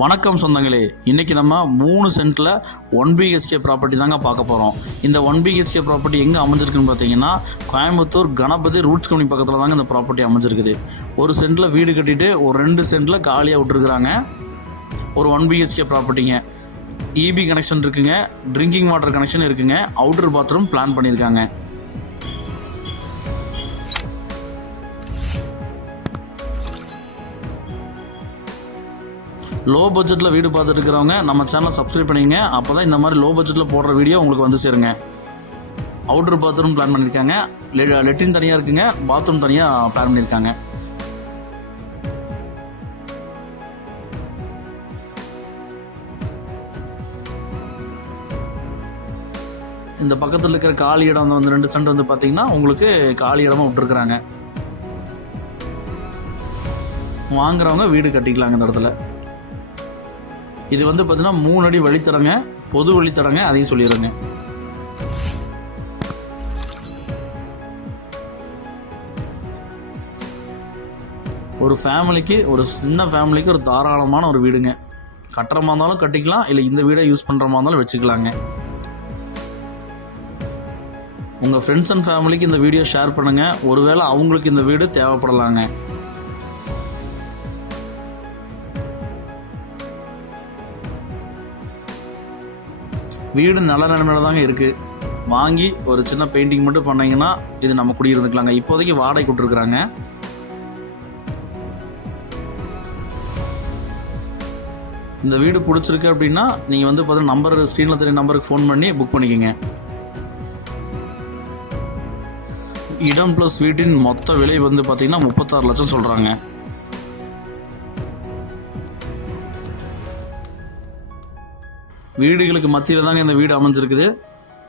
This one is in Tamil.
வணக்கம் சொந்தங்களே, இன்றைக்கி நம்ம 3 சென்ட்டில் 1 பிஹெச்கே ப்ராப்பர்ட்டி தாங்க பார்க்க போகிறோம். இந்த 1 பிஹெச்கே ப்ராப்பர்ட்டி எங்கே அமைஞ்சிருக்குன்னு பார்த்தீங்கன்னா, கோயம்புத்தூர் கணபதி ரூட்ஸ் கம்பெனி பக்கத்தில் தாங்க இந்த ப்ராப்பர்ட்டி அமைஞ்சிருக்குது. ஒரு சென்ட்டில் வீடு கட்டிட்டு ஒரு 2 சென்ட்டில் காலியாக விட்டுருக்குறாங்க. ஒரு 1 பிஹெச்கே ப்ராப்பர்ட்டிங்க. இபி கனெக்ஷன் இருக்குங்க, ட்ரிங்கிங் வாட்டர் கனெக்ஷன் இருக்குங்க, அவுட்டர் பாத்ரூம் பிளான் பண்ணியிருக்காங்க. லோ பட்ஜெட்டில் வீடு பார்த்துட்டு இருக்கிறவங்க நம்ம சேனலை சப்ஸ்கிரைப் பண்ணிங்க. அப்போ தான் இந்த மாதிரி லோ பட்ஜெட்டில் போடுற வீடியோ உங்களுக்கு வந்து சேருங்க. அவுட்டர் பாத்ரூம் பிளான் பண்ணியிருக்காங்க. லெட்டின் தனியாக இருக்குங்க, பாத்ரூம் தனியாக பிளான் பண்ணியிருக்காங்க. இந்த பக்கத்தில் இருக்கிற காலி இடம் வந்து 2 சென்ட் வந்து பார்த்தீங்கன்னா உங்களுக்கு காலி இடமா விட்டுருக்குறாங்க. வாங்குறவங்க வீடு கட்டிக்கலாங்க இந்த இடத்துல. இது வந்து பார்த்தீங்கன்னா 3 அடி வழித்தடங்க, பொது வழித்தடங்க, அதையும் சொல்லிடுங்க. ஒரு ஃபேமிலிக்கு, ஒரு சின்ன ஃபேமிலிக்கு ஒரு தாராளமான ஒரு வீடுங்க. கட்டுறமா இருந்தாலும் கட்டிக்கலாம், இல்லை இந்த வீடை யூஸ் பண்ணுறமா இருந்தாலும் வச்சுக்கலாங்க. உங்கள் ஃப்ரெண்ட்ஸ் அண்ட் ஃபேமிலிக்கு இந்த வீடியோ ஷேர் பண்ணுங்கள். ஒருவேளை அவங்களுக்கு இந்த வீடு தேவைப்படலாங்க. வீடு நல்ல நிலைமையில தாங்க இருக்குது. வாங்கி ஒரு சின்ன பெயிண்டிங் மட்டும் பண்ணிங்கன்னா இது நம்ம குடியிருந்துக்கலாங்க. இப்போதைக்கு வாடகை கொடுத்துருக்குறாங்க. இந்த வீடு பிடிச்சிருக்கு அப்படின்னா நீங்கள் வந்து பார்த்தீங்கன்னா நம்பர் ஸ்க்ரீனில் தெரிய நம்பருக்கு ஃபோன் பண்ணி புக் பண்ணிக்கோங்க. இடம் ப்ளஸ் வீட்டின் மொத்த விலை வந்து பார்த்தீங்கன்னா 36 லட்சம் சொல்கிறாங்க. வீடுகளுக்கு மத்தியில் தாங்க இந்த வீடு அமைஞ்சிருக்குது.